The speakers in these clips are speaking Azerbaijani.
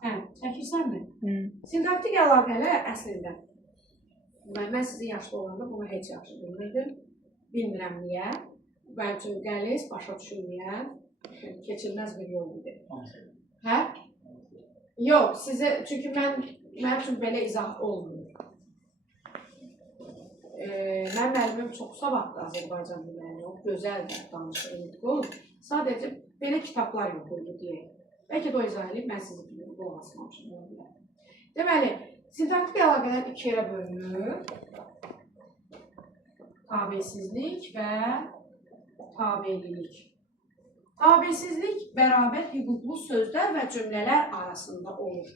Hə, çəkirsənmi? Sintaktik əlaqələr əslində. Mən sizin yaşlı olanda bunu heç yaxşı bilmirdim. Bilmirəm niyə. Mənim üçün qəliz, başa düşülməyən, keçilməz bir yol idi. Hə? Yox, sizə, çünki mənim üçün belə izah olmuyor. Mənim müəllimim çox savadlı Azərbaycan dillərini, o gözəl danışır. Sadəcə belə kitablar yox idi deyək. Bəlkə də o izah edib, mən sizi bilmiyorum, qulaq asmamışım. Deməli, sintaktik əlaqələr iki yerə bölünür. Tabeysizlik və tabelilik. Tabeysizlik bərabər hüquqlu sözlər və cümlələr arasında olur.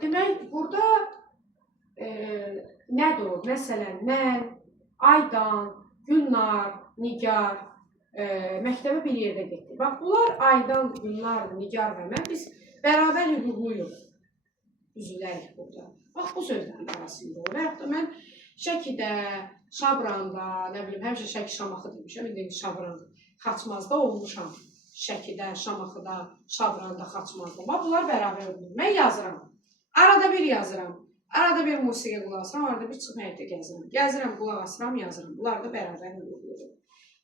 Demək, burada nədir o? Məsələn, mən, Aydan, Gülnar, Nigar məktəbə bir yerdə getdik. Bax, bunlar Aydan, Gülnar, Nigar və mən, biz bərabər hüquqluyuq. Üzvlərik burada. Bax, bu sözlərin arasında olur. Və yaxud da mən Şəkidə, Şabranda, nə bilim, həmişə Şəki Şamaxı demişəm, indi Şabran, Xaçmazda olmuşam. Şəkidə, Şamaxıda, Şabranda, Xaçmazda. Bax, bunlar bərabər olur. Mən yazıram. Arada bir yazıram. Arada bir musiqiyə qulaq asıram, arada bir çıxıb həyətdə gəzirəm. Gəzirəm, qulaq asıram, yazıram. Bunlar da bərabər hüquqludur.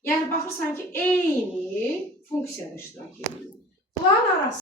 Yəni, baxırsan ki, eyni funksiyada iştirak edir. Bunların arasında